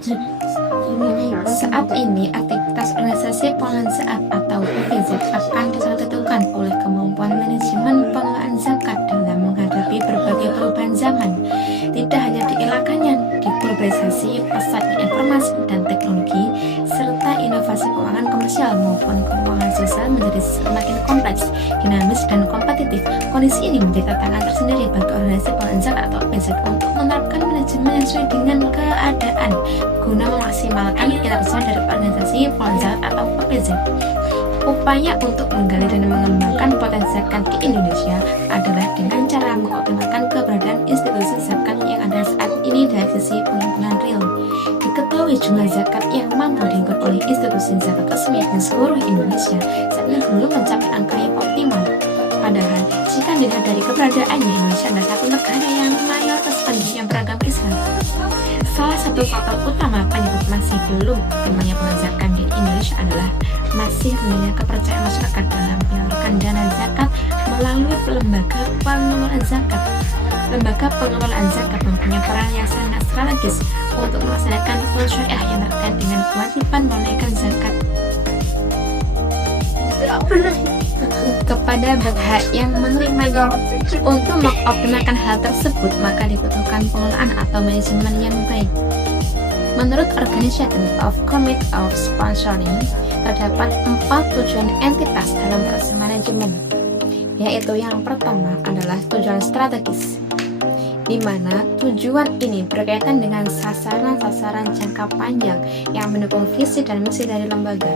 Saat ini, aktivitas organisasi pengelolaan zakat atau OPZ akan ditentukan oleh kemampuan manajemen pengelolaan zakat dalam menghadapi berbagai perubahan zaman. Tidak hanya dielakkannya di globalisasi, pesatnya informasi dan teknologi, serta inovasi keuangan komersial maupun keuangan sosial menjadi semakin kompleks, dinamis, dan kompetitif. Kondisi ini menjadi tantangan tersendiri bagi organisasi pengelolaan zakat atau OPZ untuk menerapkan manajemen yang sesuai dengan keadaan guna memaksimalkan kinerja dari organisasi pengelolaan zakat atau OPZ. Upaya untuk menggali dan mengembangkan potensi zakat di Indonesia adalah dengan cara mengoptimalkan keberadaan institusi zakat yang ada saat ini dari sisi penghimpunan real. Diketahui jumlah zakat yang mampu dihimpun oleh institusi zakat resmi di seluruh Indonesia saat ini belum mencapai angka yang optimal. Padahal, jika dilihat dari keberadaannya, Indonesia adalah satu negara yang mayoritas penduduknya beragama Islam. Salah satu faktor utama penyebab masih belum optimalnya pengelolaan zakat di Indonesia adalah masih rendahnya kepercayaan masyarakat dalam menyalurkan dana zakat melalui lembaga pengelolaan zakat. Lembaga pengelolaan zakat mempunyai peran yang sangat strategis untuk melaksanakan hukum syariah yang terkait dengan kewajiban menunaikan zakat kepada berhak yang menerimanya. Untuk mengoptimalkan hal tersebut, maka dibutuhkan pengelolaan atau manajemen yang baik. Menurut Organization of Committee of Sponsoring, terdapat 4 tujuan entitas dalam proses manajemen, yaitu yang pertama adalah tujuan strategis, di mana tujuan ini berkaitan dengan sasaran-sasaran jangka panjang yang mendukung visi dan misi dari lembaga.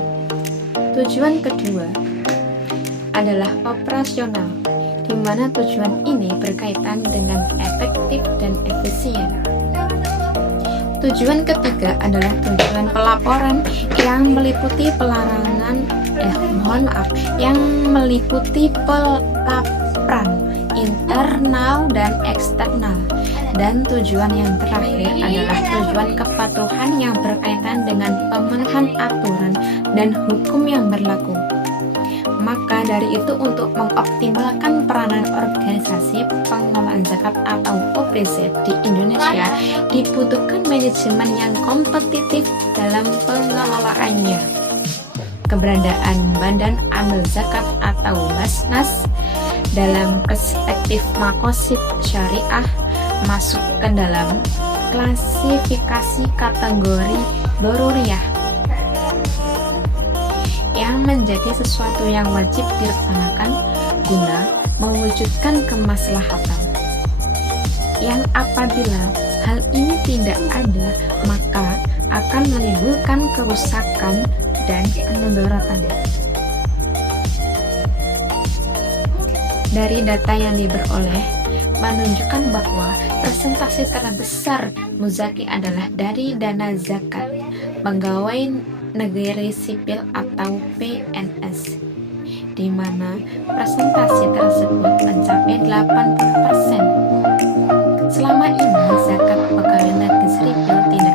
Tujuan kedua adalah operasional, di mana tujuan ini berkaitan dengan efektif dan efisien. Tujuan ketiga adalah tujuan pelaporan yang meliputi yang meliputi pelaporan internal dan eksternal. Dan tujuan yang terakhir adalah tujuan kepatuhan yang berkaitan dengan pemenuhan aturan dan hukum yang berlaku. Maka dari itu, untuk mengoptimalkan peranan organisasi pengelolaan zakat atau OPZ di Indonesia dibutuhkan manajemen yang kompetitif dalam pengelolaannya. Keberadaan Badan Amil Zakat atau Basnas dalam perspektif makosid syariah masuk ke dalam klasifikasi kategori doruriyah yang menjadi sesuatu yang wajib dilaksanakan guna mewujudkan kemaslahatan, yang apabila hal ini tidak ada maka akan menimbulkan kerusakan dan kemudaratan. Dari data yang diperoleh menunjukkan bahwa persentase terbesar muzaki adalah dari dana zakat pegawai negeri sipil atau PNS, di mana persentase tersebut mencapai 80%. Selama ini zakat pegawai negeri sipil tidak